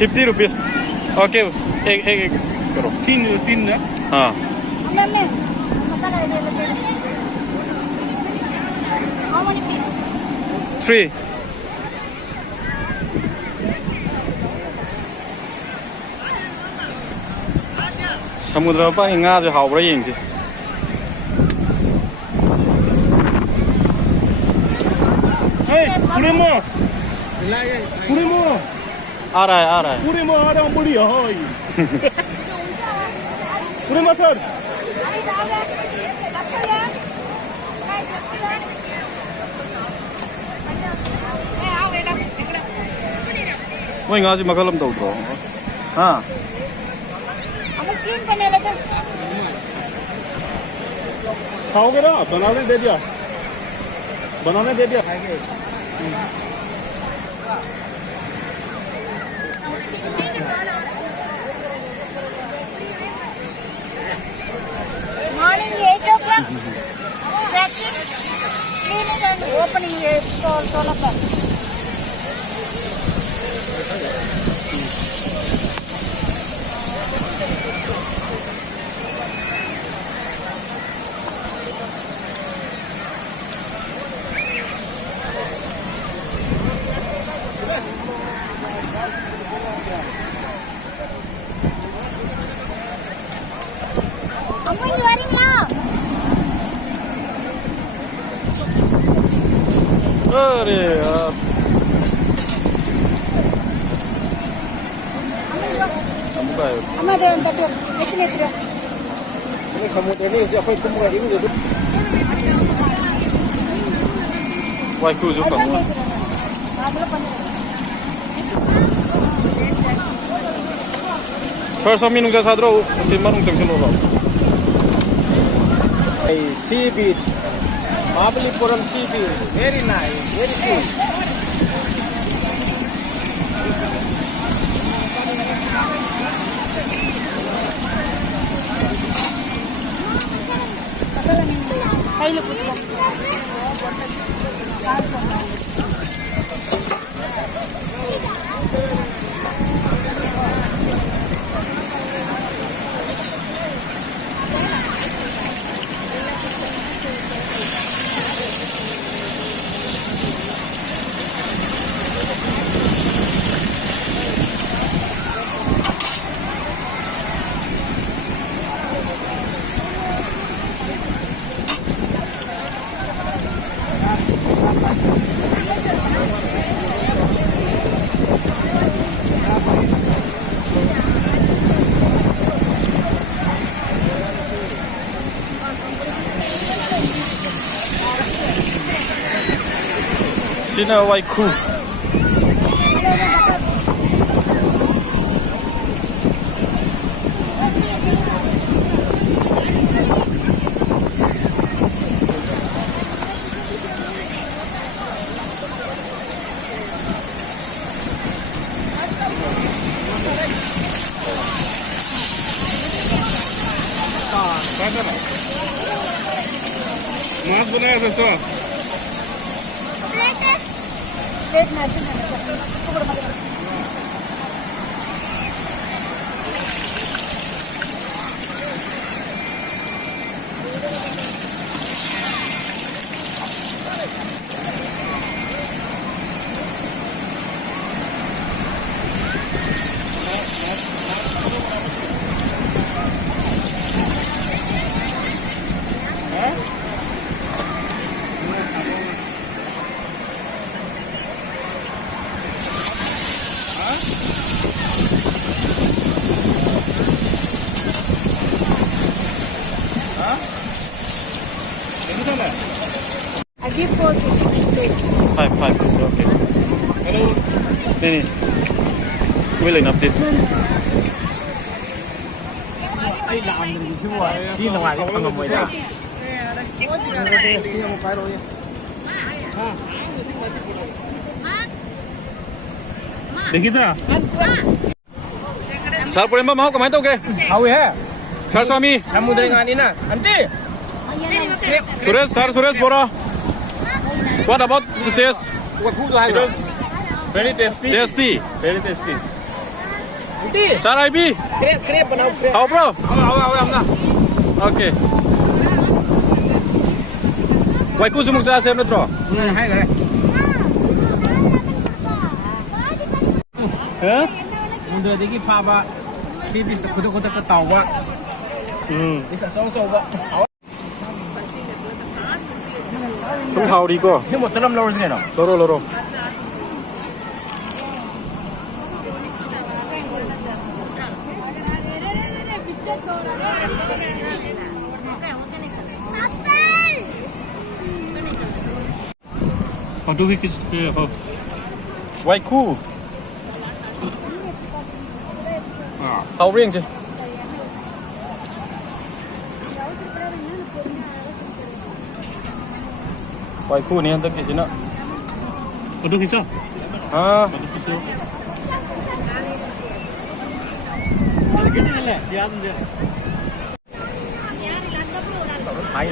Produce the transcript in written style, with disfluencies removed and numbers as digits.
50 rupees. Okay, एक करो. तीन ना हाँ. How many piece? 3. समुद्रमा पनि nga चाहिँ हाउडा यिंग पूरे मो आ रहा है पूरे मो आ रहा हूँ बुढ़ी हो पूरे मो सर म nga चाहिँ मकलम त उठ्रो हाँ क्लीन बने लगे खाओगे ना बनाने दे दिया बनाने दे दिया खाएंगे Morning 8 o'clock. Practice. Cleaning and opening all of that. Amma you வரீங்களா अरे यार amma de onta ekinetra ini samudra ini apa itu murah ini gitu वाई क्रूज हो कम सर समी नुजा साद्रो सिमा नुज जंक्शन हो sea beach Mahabalipuram sea beach very nice very cool కైలో పుట్టుకో Sina वाई क्रू मांस बनाया दोस्तों प्लेट में ऐसे पकड़ मत I give 4 plate. 5 is okay hello नहीं we'll enough this ai làm được gì mà chi là ngoài cái ngầm vậy đó देखिए सर सर पुरे में माहो कमाई तो के हाउ है सर स्वामी समुद्र गानी ना aunty Suresh Bora what about the taste it was very tasty tasty very tasty Nanti. Sarai bi. Krep बनाओ krep. Au bro. Au am na. Okay. Wai ku sumuk sa sem na tro. Hai cái này. Hả? 문들어대기 파봐. CBS 구독 따와. Bisa song ba. Sung hao đi cô. Nhưng một tấm lâu thế nào? Loro loro. Còn đôi cái kia không? Quay khu. Tàu riêng chứ. Quay khu này hơn cái gì nữa? Còn đôi cái sao? À. Cái này là gì ăn vậy? Thái